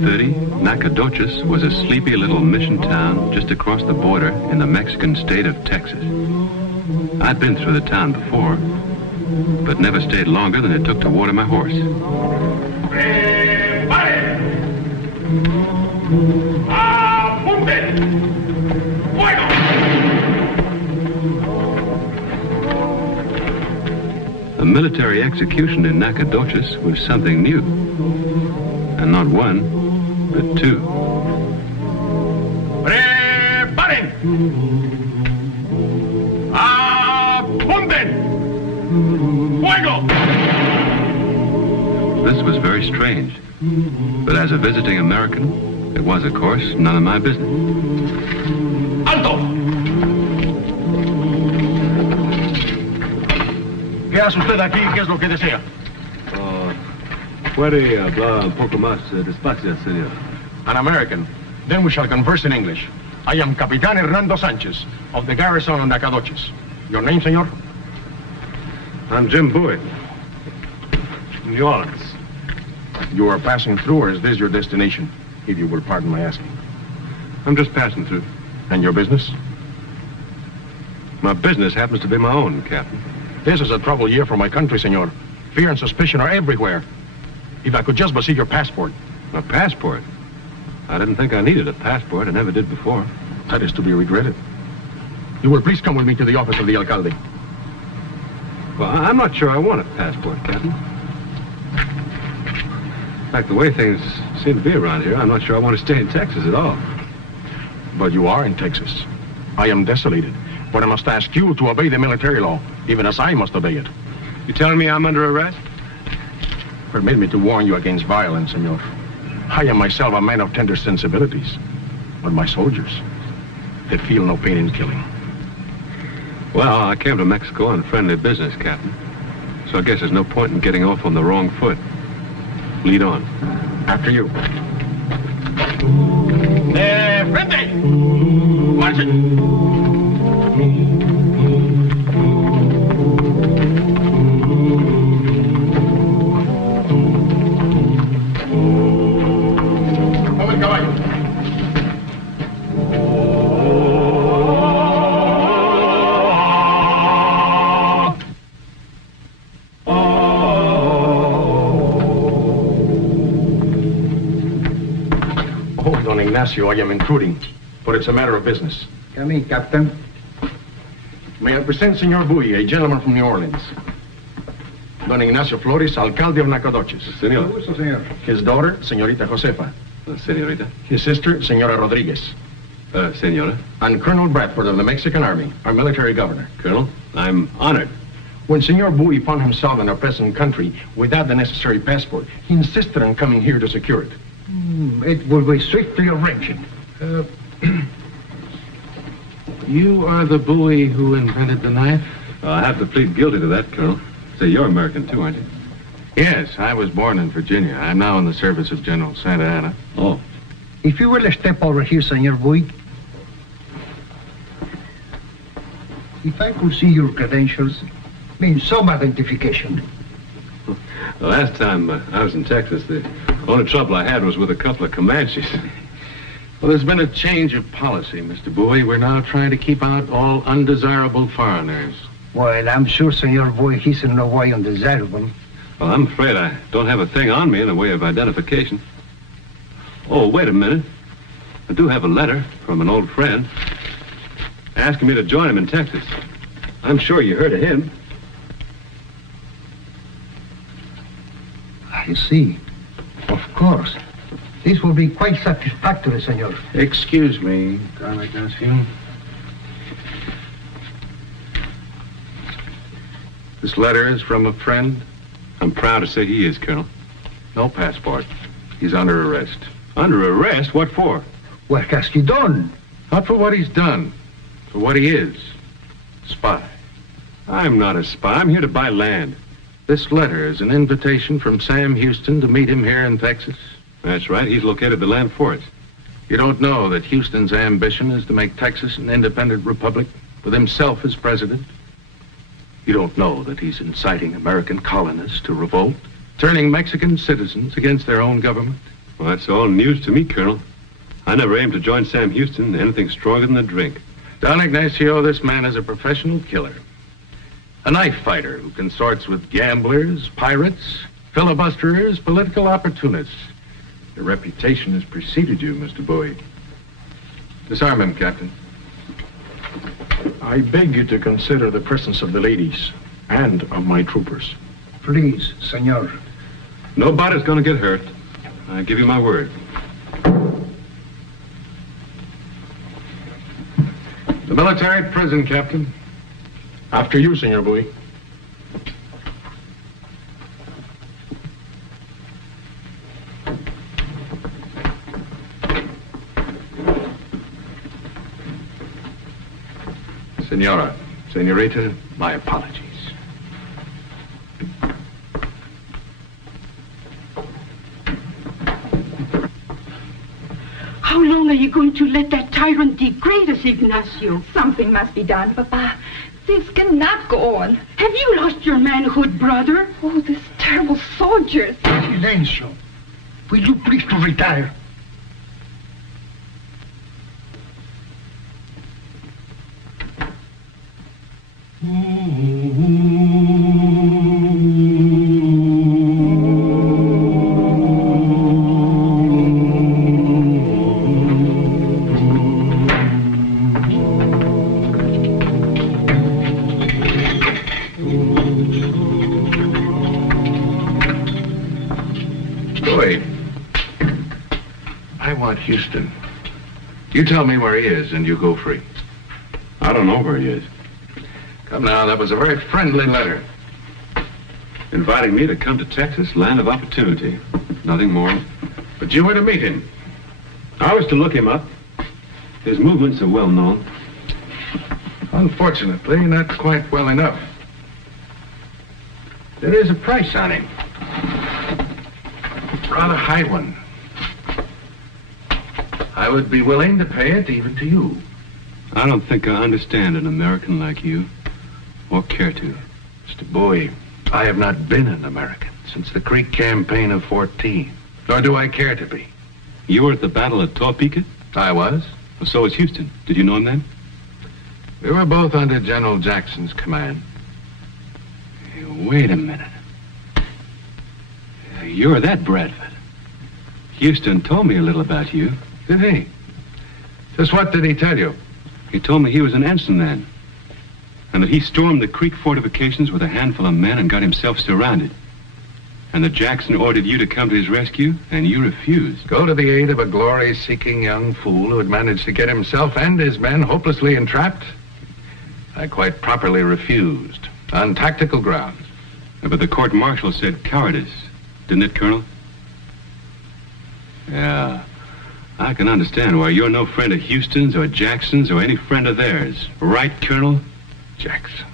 1930, Nacogdoches was a sleepy little mission town just across the border in the Mexican state of Texas. I'd been through the town before, but never stayed longer than it took to water my horse. A military execution in Nacogdoches was something new. And not one, but two. Preparen! Apunten! Fuego! This was very strange. But as a visiting American, it was, of course, none of my business. ¡Alto! ¿Qué hace usted aquí y qué es lo que desea? Puede hablar un poco más despacio, señor. An American. Then we shall converse in English. I am Capitan Hernando Sanchez of the garrison of Nacogdoches. Your name, senor? I'm Jim Bowie. New Orleans. You are passing through, or is this your destination? If you will pardon my asking. I'm just passing through. And your business? My business happens to be my own, Captain. This is a troubled year for my country, senor. Fear and suspicion are everywhere. If I could just but see your passport. My passport? I didn't think I needed a passport. I never did before. That is to be regretted. You will please come with me to the office of the alcalde. Well, I'm not sure I want a passport, Captain. In fact, the way things seem to be around here, I'm not sure I want to stay in Texas at all. But you are in Texas. I am desolated. But I must ask you to obey the military law, even as I must obey it. You telling me I'm under arrest? Permit me to warn you against violence, senor. I am myself a man of tender sensibilities. But my soldiers, they feel no pain in killing. Well, I came to Mexico on friendly business, Captain. So I guess there's no point in getting off on the wrong foot. Lead on. After you. Frente! Marchen! Ignacio, I am intruding, but it's a matter of business. Come in, Captain. May I present Senor Bowie, a gentleman from New Orleans. Don Ignacio Flores, alcalde of Nacogdoches. Senor. Gusto, señor. His daughter, Señorita Josefa. Señorita. His sister, Senora Rodriguez. Senora. And Colonel Bradford of the Mexican Army, our military governor. Colonel, I'm honored. When Senor Bowie found himself in our present country without the necessary passport, he insisted on coming here to secure it. It will be strictly arranged. You are the Bowie who invented the knife? I have to plead guilty to that, Colonel. Say, you're American too, aren't you? Yes, I was born in Virginia. I'm now in the service of General Santa Anna. Oh. If you will step over here, Senor Bowie. If I could see your credentials, means some identification. The last time I was in Texas, the only trouble I had was with a couple of Comanches. Well, there's been a change of policy, Mr. Bowie. We're now trying to keep out all undesirable foreigners. Well, I'm sure Senor Bowie he's in no way undesirable. Well, I'm afraid I don't have a thing on me in the way of identification. Oh, wait a minute. I do have a letter from an old friend asking me to join him in Texas. I'm sure you heard of him. I see. Of course. This will be quite satisfactory, senor. Excuse me, Don Ignacio. This letter is from a friend. I'm proud to say he is, Colonel. No passport. He's under arrest. Under arrest? What for? What has he done? Not for what he's done, for what he is. Spy. I'm not a spy. I'm here to buy land. This letter is an invitation from Sam Houston to meet him here in Texas. That's right. He's located the land for us. You don't know that Houston's ambition is to make Texas an independent republic with himself as president? You don't know that he's inciting American colonists to revolt, turning Mexican citizens against their own government? Well, that's all news to me, Colonel. I never aimed to join Sam Houston in anything stronger than a drink. Don Ignacio, this man is a professional killer. A knife fighter who consorts with gamblers, pirates, filibusterers, political opportunists. Your reputation has preceded you, Mr. Bowie. Disarm him, Captain. I beg you to consider the presence of the ladies and of my troopers. Please, senor. Nobody's gonna get hurt. I give you my word. The military prison, Captain. After you, Senor Bowie. Senora, senorita, my apologies. How long are you going to let that tyrant degrade us, Ignacio? Something must be done, Papa. This cannot go on. Have you lost your manhood, brother? Oh, these terrible soldiers. Silencio. Will you please to retire? Bowie, I want Houston. You tell me where he is and you go free. I don't know where he is. Come now, that was a very friendly letter. Inviting me to come to Texas, land of opportunity. Nothing more. But you were to meet him. I was to look him up. His movements are well known. Unfortunately, not quite well enough. There is a price on him. A rather high one. I would be willing to pay it even to you. I don't think I understand an American like you, or care to. Mr. Bowie, I have not been an American since the Creek campaign of 14, nor do I care to be. You were at the Battle of Topeka? I was. Well, so was Houston. Did you know him then? We were both under General Jackson's command. Hey, wait a minute. You're that Bradford. Houston told me a little about you. Did he? Just what did he tell you? He told me he was an ensign then, and that he stormed the Creek fortifications with a handful of men and got himself surrounded. And that Jackson ordered you to come to his rescue, and you refused. Go to the aid of a glory-seeking young fool who had managed to get himself and his men hopelessly entrapped? I quite properly refused, on tactical grounds. But the court-martial said cowardice, didn't it, Colonel? Yeah, I can understand why you're no friend of Houston's or Jackson's or any friend of theirs. Right, Colonel? Jackson.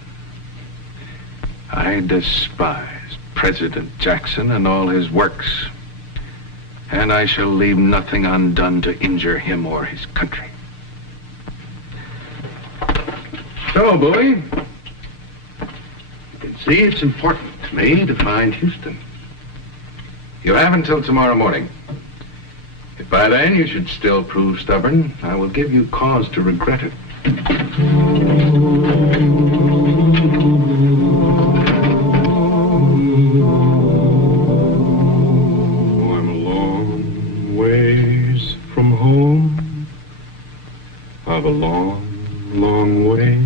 I despise President Jackson and all his works. And I shall leave nothing undone to injure him or his country. So, Bowie, you can see it's important to me to find Houston. You have until tomorrow morning. If by then you should still prove stubborn, I will give you cause to regret it. I'm a long ways from home. I've a long, long way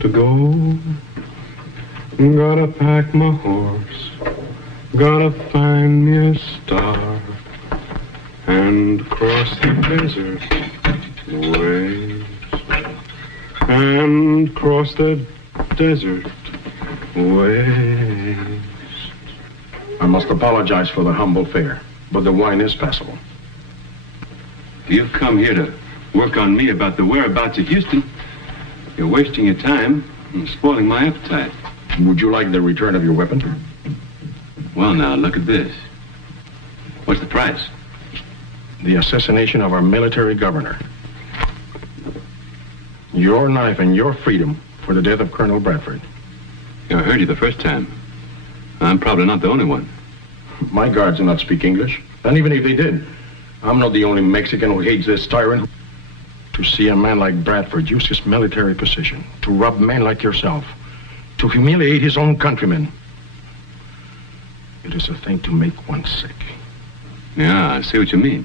to go. Gotta pack my horse. Gotta find me a star. And cross the desert ways. And cross the desert ways. I must apologize for the humble fare, but the wine is passable. You've come here to work on me about the whereabouts of Houston. You're wasting your time and spoiling my appetite. Would you like the return of your weapon? Well, now, look at this. What's the price? The assassination of our military governor. Your knife and your freedom for the death of Colonel Bradford. I heard you the first time. I'm probably not the only one. My guards do not speak English. And even if they did, I'm not the only Mexican who hates this tyrant. To see a man like Bradford use his military position to rob men like yourself, to humiliate his own countrymen, it is a thing to make one sick. Yeah, I see what you mean.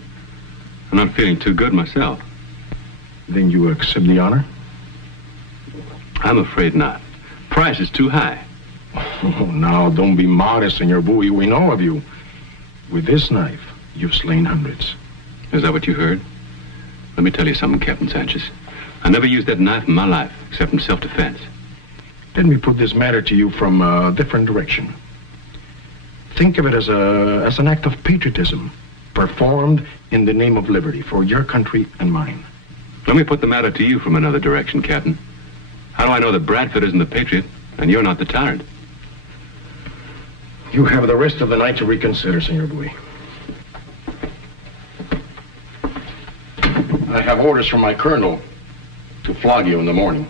I'm not feeling too good myself. Then you accept the honor? I'm afraid not. Price is too high. Oh, now, don't be modest, Senor Bowie. We know of you. With this knife, you've slain hundreds. Is that what you heard? Let me tell you something, Captain Sanchez. I never used that knife in my life, except in self-defense. Let me put this matter to you from a different direction. Think of it as an act of patriotism, performed in the name of liberty for your country and mine. Let me put the matter to you from another direction, Captain. How do I know that Bradford isn't the patriot and you're not the tyrant? You have the rest of the night to reconsider, Senor Bowie. I have orders from my colonel to flog you in the morning.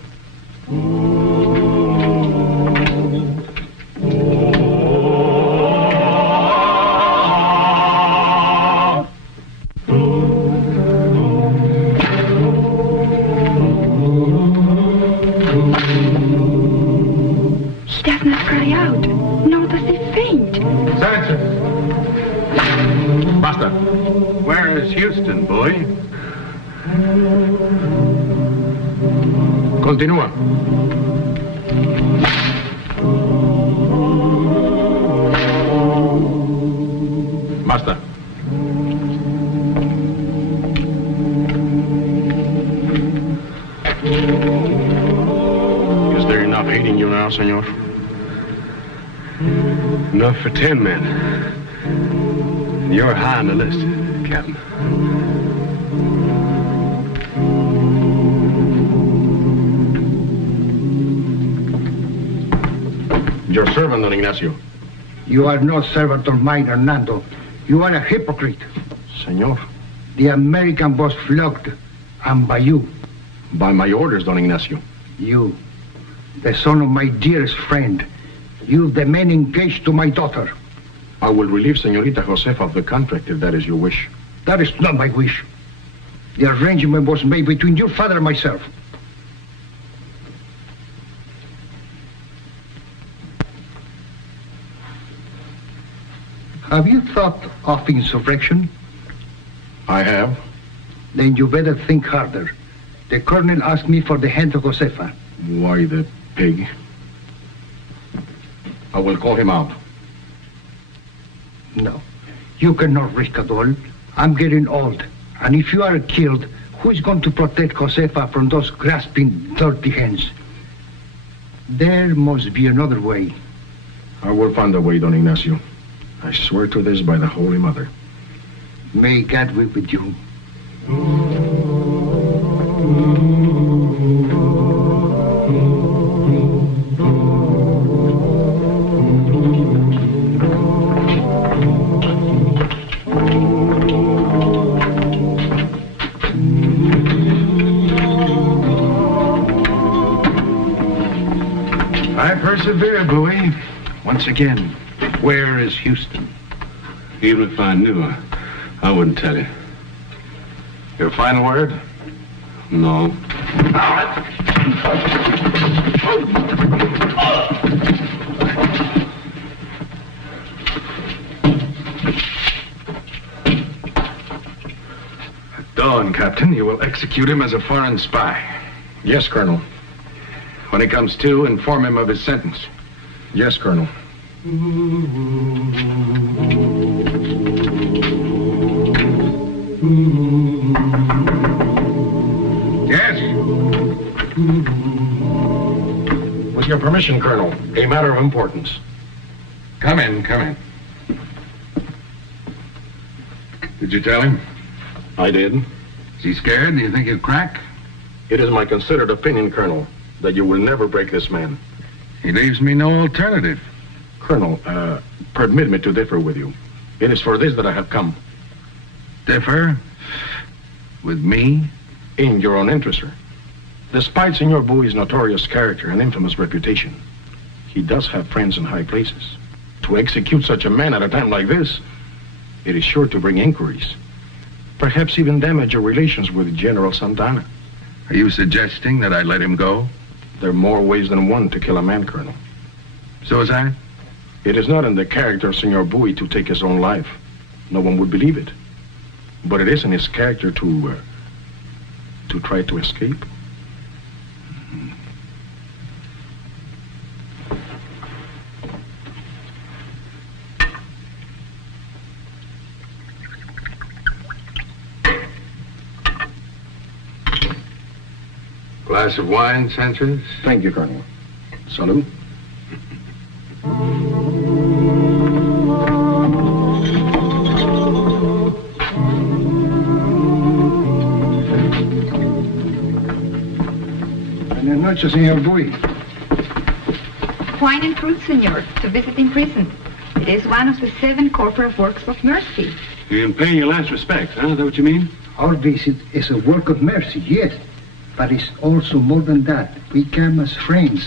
He does not cry out, nor does he faint. Sanchez! Basta. Where is Houston, Bowie? Continúa. Basta. Is there enough hating you now, senor? Enough for 10 men. And you're high on the list, Captain. Your servant, Don Ignacio. You are no servant of mine, Hernando. You are a hypocrite. Senor, The American was flogged, and by you. by my orders, Don Ignacio. You, the son of my dearest friend. You, the man engaged to my daughter. I will relieve Senorita Josefa of the contract if that is your wish. That is not my wish. The arrangement was made between your father and myself. Have you thought of insurrection? I have. Then you better think harder. The colonel asked me for the hand of Josefa. Why the pig? I will call him out. No, you cannot risk it all. I'm getting old. And if you are killed, who is going to protect Josefa from those grasping, dirty hands? There must be another way. I will find a way, Don Ignacio. I swear to this by the Holy Mother. May God be with you. I persevere, Bowie. Once again, where is Houston? Even if I knew, I wouldn't tell you. Your final word? No. At dawn, Captain, you will execute him as a foreign spy. Yes, Colonel. When he comes to, inform him of his sentence. Yes, Colonel. Yes? With your permission, Colonel, a matter of importance. Come in, come in. Did you tell him? I did. Is he scared? Do you think he'll crack? It is my considered opinion, Colonel, that you will never break this man. He leaves me no alternative. Colonel, permit me to differ with you. It is for this that I have come. Differ? With me? In your own interest, sir. Despite Senor Bowie's notorious character and infamous reputation, he does have friends in high places. To execute such a man at a time like this, it is sure to bring inquiries. Perhaps even damage your relations with General Santana. Are you suggesting that I let him go? There are more ways than one to kill a man, Colonel. So is I? It is not in the character of Senor Bowie to take his own life. No one would believe it. But it is in his character to try to escape. Glass of wine, Sanchez? Thank you, Colonel. Salute. Buenas noches, Senor Bowie. Wine and fruit, senor, to visit in prison. It is one of the 7 corporate works of mercy. You're in paying your last respects, huh? Is that what you mean? Our visit is a work of mercy, yes. But it's also more than that. We come as friends.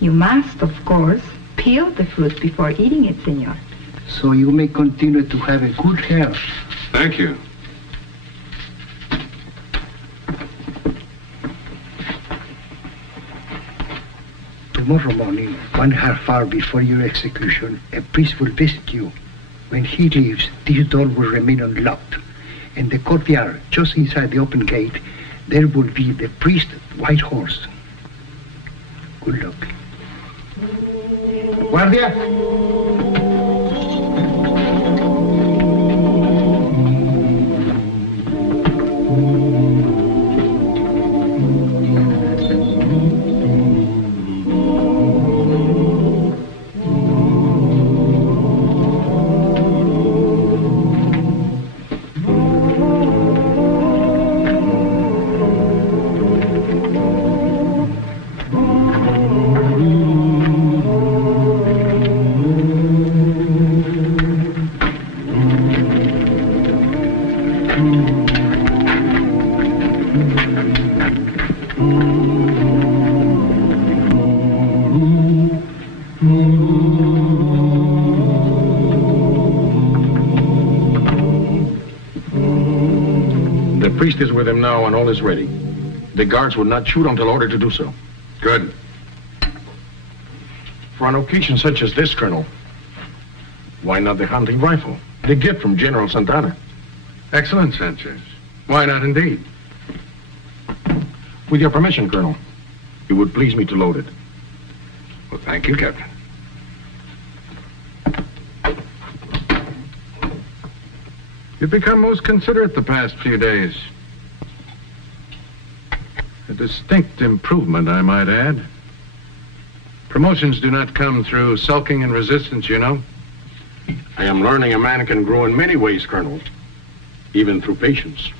You must, of course, peel the fruit before eating it, senor. So you may continue to have a good health. Thank you. Tomorrow morning, 1/2 hour before your execution, a priest will visit you. When he leaves, this door will remain unlocked. In the courtyard, just inside the open gate, there will be the priest's white horse. Good luck. Guardia! The priest is with him now and all is ready. The guards will not shoot until ordered to do so. Good. For an occasion such as this, Colonel, why not the hunting rifle? The gift from General Santana. Excellent, Sanchez. Why not indeed? With your permission, Colonel, it would please me to load it. Well, thank you, Captain. You've become most considerate the past few days. A distinct improvement, I might add. Promotions do not come through sulking and resistance, you know. I am learning a man can grow in many ways, Colonel, even through patience.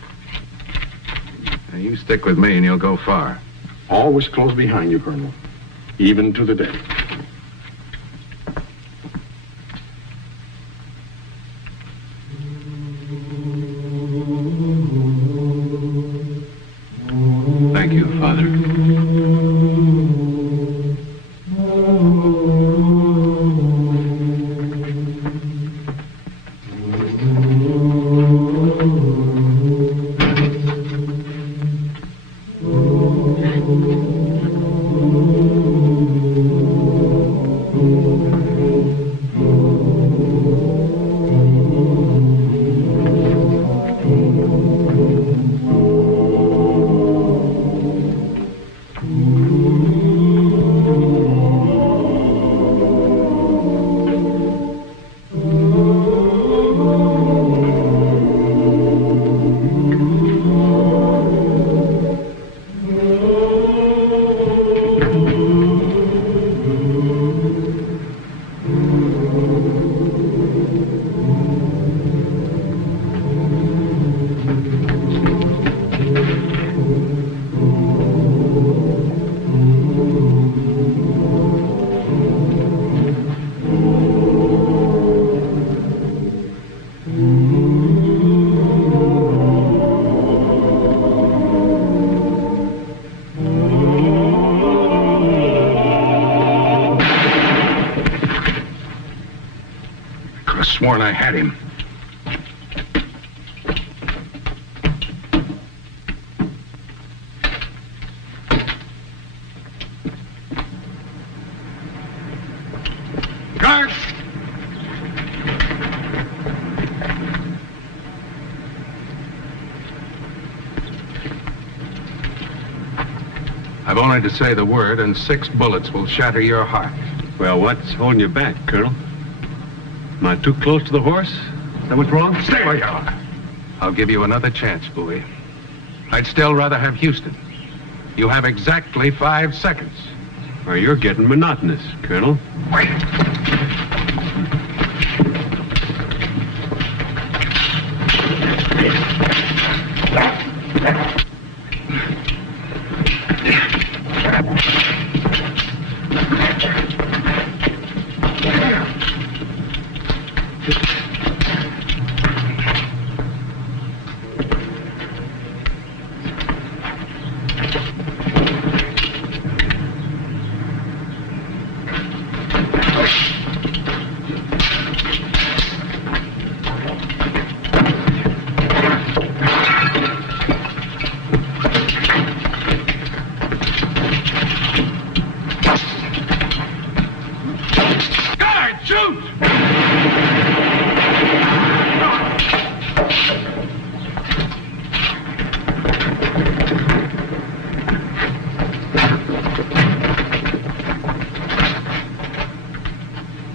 Now, you stick with me and you'll go far. Always close behind you, Colonel, even to the death. Thank you, Father. sworn I had him. Guard! I've only to say the word, and 6 bullets will shatter your heart. Well, what's holding you back, Colonel? Am I too close to the horse? Is that what's wrong? Stay where you are. I'll give you another chance, Bowie. I'd still rather have Houston. You have exactly 5 seconds. Well, you're getting monotonous, Colonel. Wait.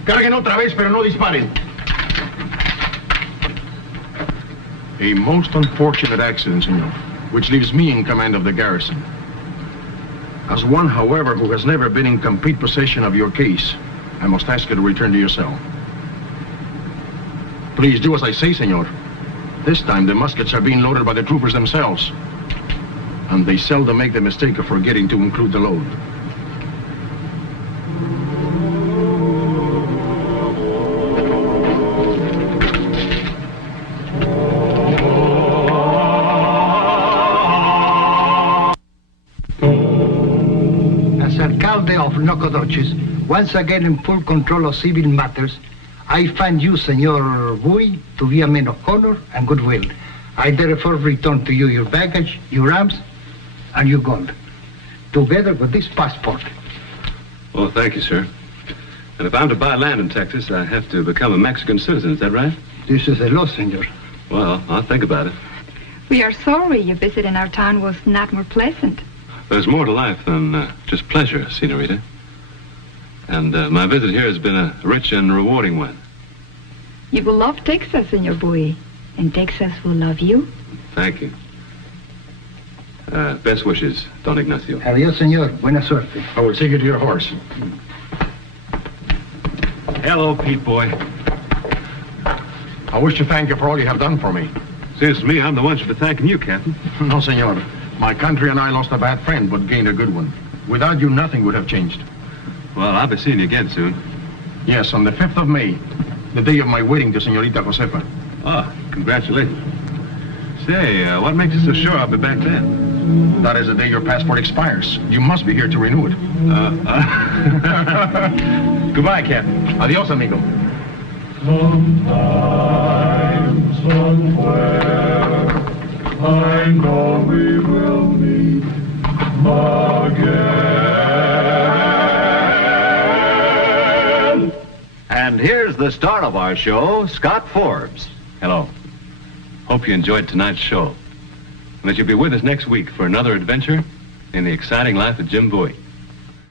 Carguen otra vez, pero no disparen. A most unfortunate accident, senor, which leaves me in command of the garrison. As one, however, who has never been in complete possession of your case, I must ask you to return to your cell. Please do as I say, senor. This time, the muskets are being loaded by the troopers themselves. And they seldom make the mistake of forgetting to include the load. Alcalde of Nacogdoches, once again in full control of civil matters, I find you, Senor Bowie, to be a man of honor and goodwill. I therefore return to you your baggage, your arms, and your gold, together with this passport. Oh, thank you, sir. And if I'm to buy land in Texas, I have to become a Mexican citizen, is that right? This is the law, senor. Well, I'll think about it. We are sorry your visit in our town was not more pleasant. There's more to life than just pleasure, Senorita. And my visit here has been a rich and rewarding one. You will love Texas, Senor Bowie, and Texas will love you. Thank you. Best wishes, Don Ignacio. Adios, senor. Buena suerte. I will take you to your horse. Hello, Pete boy. I wish to thank you for all you have done for me. Seems to me I'm the one should be thanking you, Captain. No, senor. My country and I lost a bad friend, but gained a good one. Without you, nothing would have changed. Well, I'll be seeing you again soon. Yes, on the 5th of May, the day of my wedding to Señorita Josefa. Ah, congratulations. Say, what makes you so sure I'll be back then? That is the day your passport expires. You must be here to renew it. Goodbye, Captain. Adios, amigo. Sometime, somewhere, I know we will meet again. And here's the star of our show, Scott Forbes. Hello. Hope you enjoyed tonight's show. And that you'll be with us next week for another adventure in the exciting life of Jim Bowie.